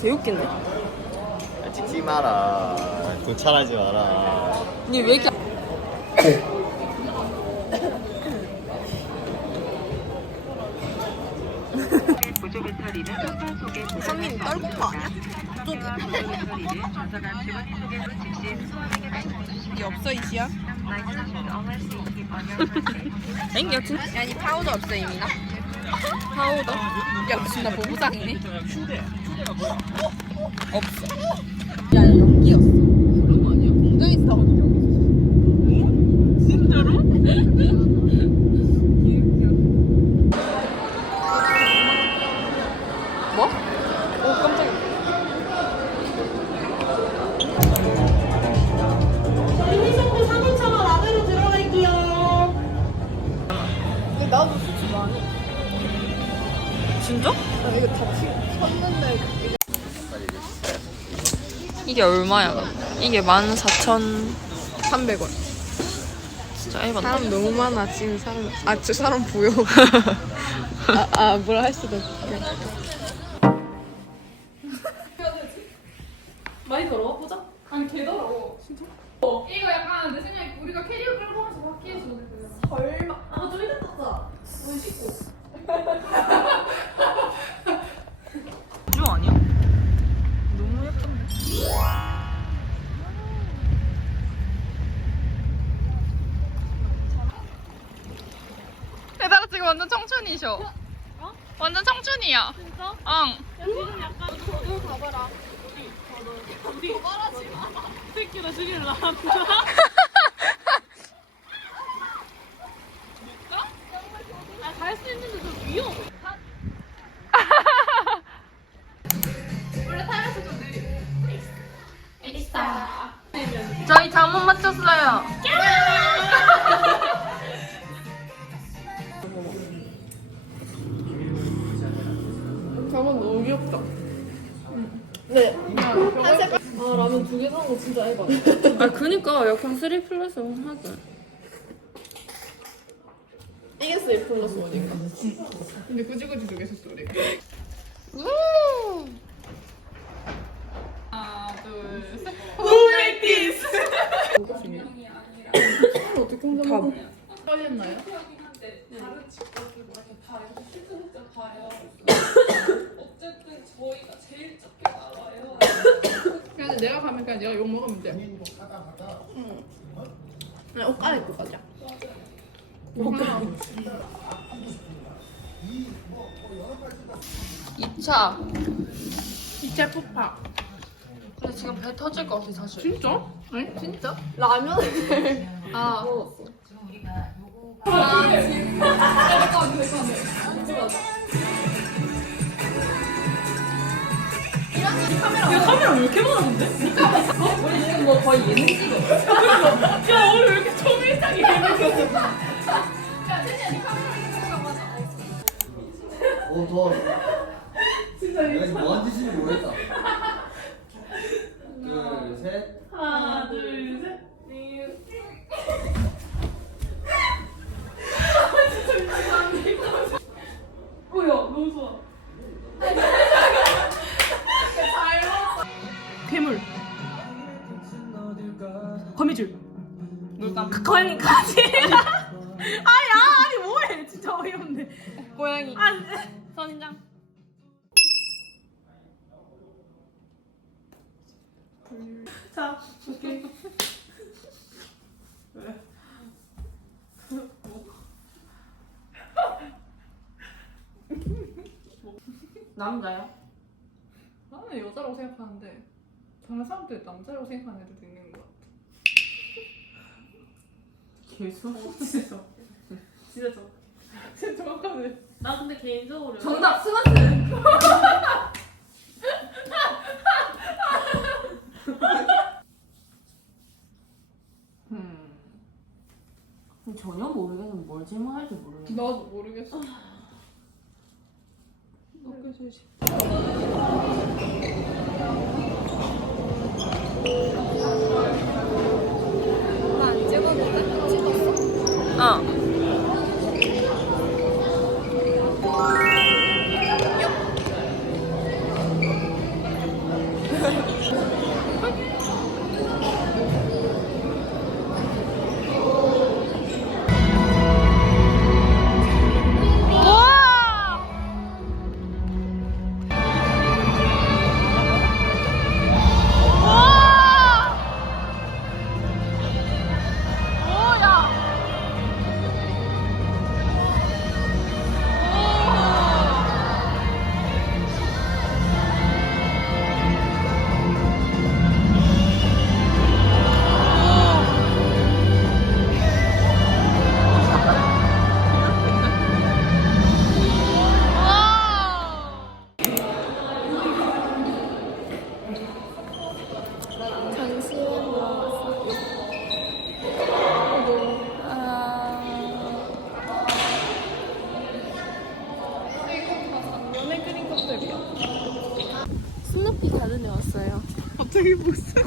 개웃긴데? 찍지 마라. 도찰하지 마라. 니왜 이렇게 보조 배터리는 선반 속에 선민 떨군 거 아니야? 배터리를 전사관 직원이 속에서 즉시 수원에게 말씀해주시기 이게 없어 이시야? 엥 여친? 아니 파우더 없어 이미나? 파우더? 야 진짜 보부상이네 없어. 야 연기였어 그런 거 아니야? 공장에서 다 어디 연기 진짜로? 뭐? 오 깜짝이야. 회전부 3인차만 안으로 들어갈게요. 근데 나도 솔직히 많이 진짜? 나 이거 쳤는데 이게 얼마야? 이게 14,300원. 300원 진짜 에반다. 사람 너무 많아 지금 사람 아저 사람 보여 아, 아 뭐라 할 수도 없고 많이 더러워? 보자. 아니 개 더러워. 진짜? 어. 이거 약간 내 생각에 우리가 캐리어 끌고 가서 바퀴에서 설마. 아 저기 떴다. 문 씻고. 청춘이셔. 어? 완전 청춘이야. 진짜? 응. 저희 아 라면 두개산거 진짜 해봐. 아 그니까 약간 쓰리 플러스 하자. 이게 쓰리 플러스 원인가? 근데 굳이 굳이 두개 샀어 우리 하나 둘 셋. 어떻게 혼자 먹어? 떨렸나요? 그냥 내가 가면 그냥 내가 욕 먹으면 돼. 그냥 옷 갈아입고 가자. 이차. 2차 폭파. 근데 지금 배 터질 것 같아 사실. 진짜? 아니 진짜? 아 카메라 왜 이렇게 많아 근데? 우리 지금 뭐 거의 예능 찍어. 야 오늘 왜 이렇게 초밀당이 예능 찍어? 야 세진야 니 카메라 이렇게 찍어봐자. 오, 더. 진짜 뭐한 짓인지 모르겠다. 남자야? 나는 여자라고 생각하는데 다른 사람들 남자라고 생각하는 애들도 있는 것 같아. 계속. 진짜. 진짜 저. 진짜 정확하네. 나 근데 개인적으로 정답 스마트. 음. 전혀 모르겠는 뭘 질문할지 모르겠네. 나도 모르겠어. 너그 스누피 가든에 왔어요. 갑자기 무슨?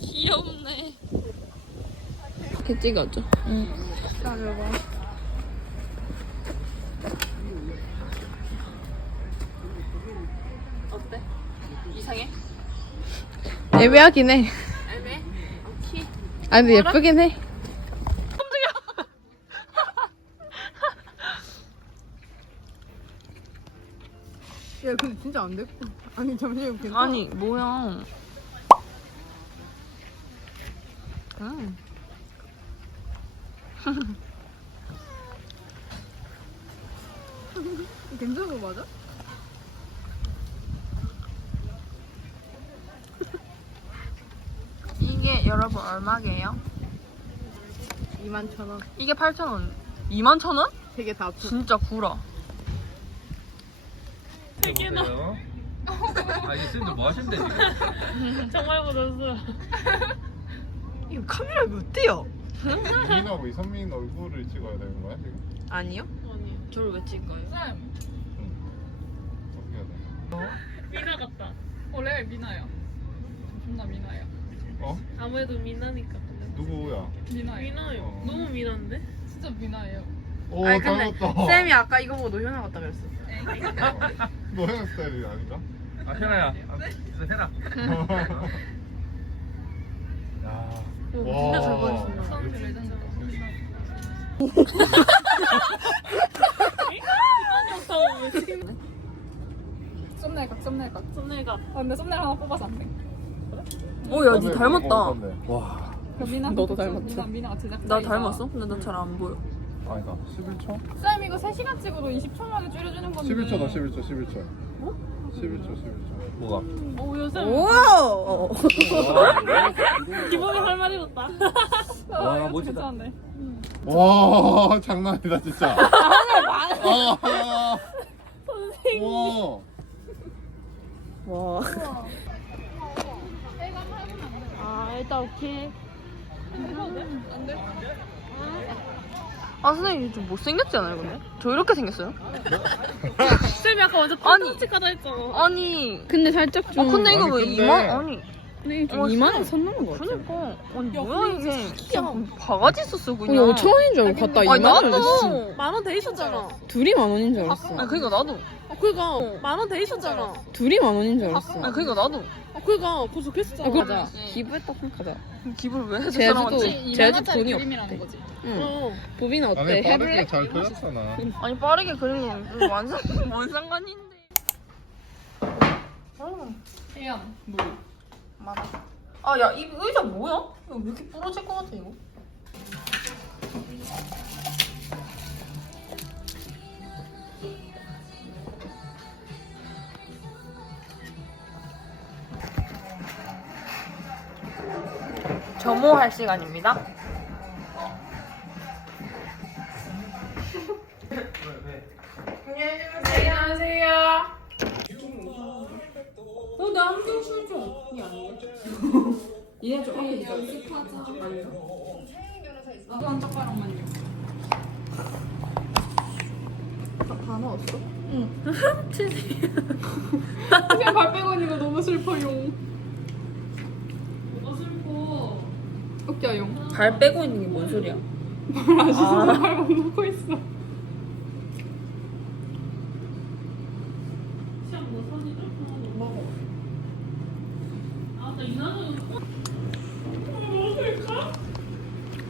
귀엽네. 이렇게 찍어줘. 응. 기다려봐. 어때? 이상해? 애매하긴 해. 애매? 오케이. 아 근데 예쁘긴 해. 야 근데 진짜 안 됐고. 아니 잠시만 괜찮아. 아니 뭐야? 음. 괜찮은 거 맞아? 이게 여러분 얼마게요? 2만 천 원. 이게 8,000원. 2만 천 원? 되게 다 합쳐. 진짜 구라. 보세요. 아 이게 쌤도 뭐 하신대 지금? 정말 묻었어. 이거 카메라 몇 대요? 유민하고 이선민 얼굴을 찍어야 되는 거야 지금? 아니요? 저를 왜 찍어요? 어떻게 해야 돼? 미나 같다. 원래 미나야. 존나 미나야. 어? 아무래도 미나니까. 누구야? 미나야. 미나요. 어. 너무 미난데? 진짜 미나예요. 오 아니, 근데 닮았다 쌤이 아까 이거 보고 노현아 같다 그랬어. 너 해양 스타일이 아닌가? 아 현아야. 아, 진짜 해라. 야. 진짜 잘 보여준다. 사람들 레전드. 썸네일 각, 썸네일 각. 썸네일가. 아, 근데 썸네일 하나 뽑아서 안 돼. 오, 야, 니 닮았다. 와. 그 미나. 너도 닮았어. 미나, 미나가 제작. 나 닮았어? 근데 난 잘 안 보여. 아니다 11초? 쌤 이거 3시간 찍어도 20초 만에 줄여주는 건데. 11초다 11초 11초 11초 11초 뭐가? 오, 요새 오! 기분이 활말 잃었다. 아, 이거 멋지다. 괜찮은데. 와 장난 아니다 진짜 아, 아. 와 와. 아, 일단 오케이. 아, 선생님 좀 못생겼지 않아요, 근데? 저 이렇게 생겼어요? 쌤이 아까 완전 아니, 가다 했잖아. 아니. 근데 살짝 아, 좀. 근데 이거 아니, 왜 근데- 2만? 아니. 근데 좀 어, 2만 원선 넘은 거 같아. 그니까. 아니, 뭐야, 이게. 그냥 바가지 썼어, 이거 그냥. 5천 원인 줄 알고 갔다 아니, 2만 원을 냈어. 나도. 만원 돼 있었잖아. 둘이 만 원인 줄 알았어. 아니, 그니까 나도. 그니까. 만원 돼 있었잖아. 둘이 만 원인 줄 알았어. 아니, 그니까 나도. 그니까. 그래서 그랬었잖아. 아, 그거 기부했다 생각하자. 기부를 왜 해서 제주도 사람한테? 제주도 돈이 그림이라는 없대. 거지. 응. 어. 보빈아 어때? 빠르게 해볼래? 잘 그렸잖아 아니 빠르게 그리는 건 완전 뭔 상관인데. 태연, 뭐. 맞아. 아, 야, 이 의자 뭐야? 이거 왜 이렇게 부러질 것 같아, 이거? 점호할 시간입니다. 얘네 좀 앞에 있어. 연습하자. 아니요. 나도 한 젓가락만요. 다 넣었어? 그냥 발 빼고 있는 거 너무 슬퍼용. 뭐가 슬퍼? 웃겨용. 발 빼고 있는 게 뭔 소리야? 아, 진짜 발못 놓고 있어. 먹어.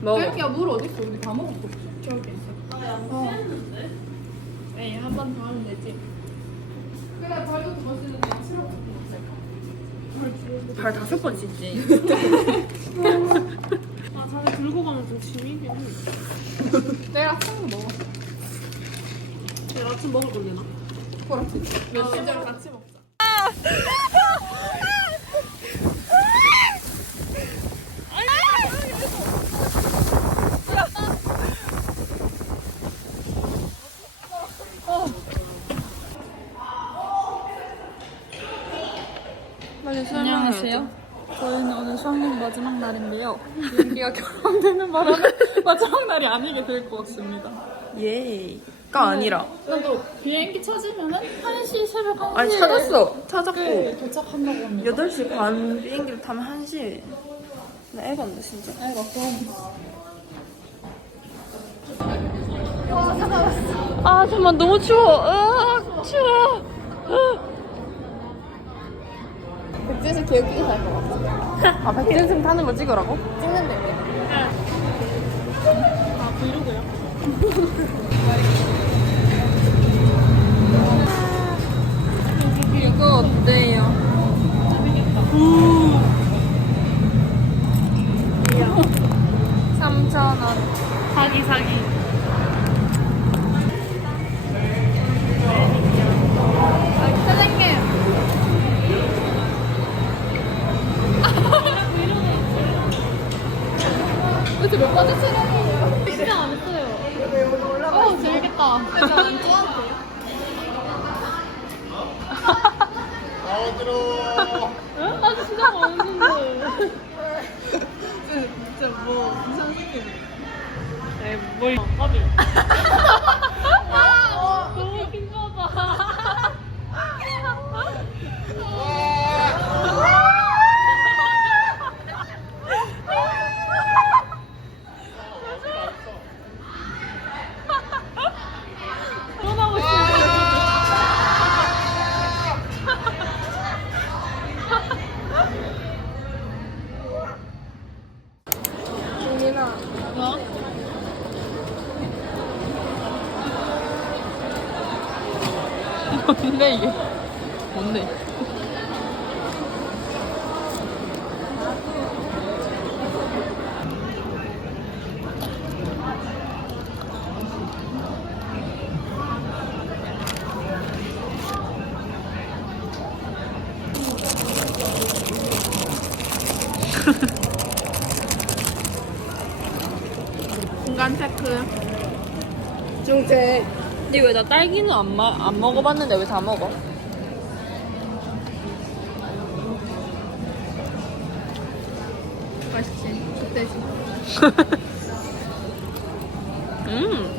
야, 물 어딨어? 우리 다 먹었어. 저기 있어. 아, 양치했는데? 에이, 한 번 더 하면 되지. 그래, 발도 더 쓰는데 양치라고 발 다섯 번 씻지. 아, 자네 들고 가면 좀 짐이긴 해. 내일 아침 먹어. 내일 아침 먹을 거려나? 그래. 몇 시절 같이 먹자. 빨리 안녕하세요. 저희는 오늘 수학여행 마지막 날인데요. 비행기가 결항되는 바람에 마지막 날이 아니게 될 것 같습니다. 예. 가 아니라. 그래도 비행기 찾으면은 1시 1시 새벽 1시. 아니 찾았어. 찾았고. 네, 도착한다고 합니다. 8시 반 비행기를 타면 1시. 나 애가 없네 진짜. 아이고, 아, 잠만 너무 추워. 으악, 추워. 백제에서 개웃기게 살것 같아. 아 백진승 타는 거 찍으라고? 찍는데 왜? 아, 브이로그요? 이거 어때요? 삼천 원. 사기, 사기. 사장님. 이렇게 몇 가지 촬영이에요? 진짜 안 했어요. 어, 재밌겠다. 어지러워. 아주 진짜 많은데. 진짜 뭐 무슨 생각이 네, 뭘. 까비. 아, 너무 긴장하다. 일어나고 있어. 뭐? 뭔데 이게? 뭔데? 공간 체크. 중재. 근데 왜 나 딸기는 안, 마, 안 먹어봤는데 왜 다 먹어? 맛있지. 그때지. 음.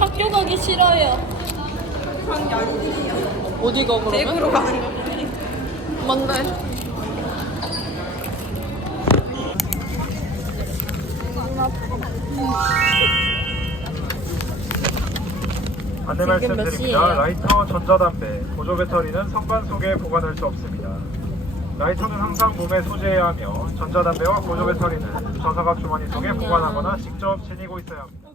학교 가기 싫어요. 어디 가 그러면? 대구로 가는 거. 뭔데? 안내 말씀드립니다. 라이터, 전자담배, 보조 배터리는 선반 속에 보관할 수 없습니다. 라이터는 항상 몸에 소지해야 하며 전자담배와 보조 배터리는 저사각 주머니 속에 보관하거나 직접 지니고 있어야 합니다.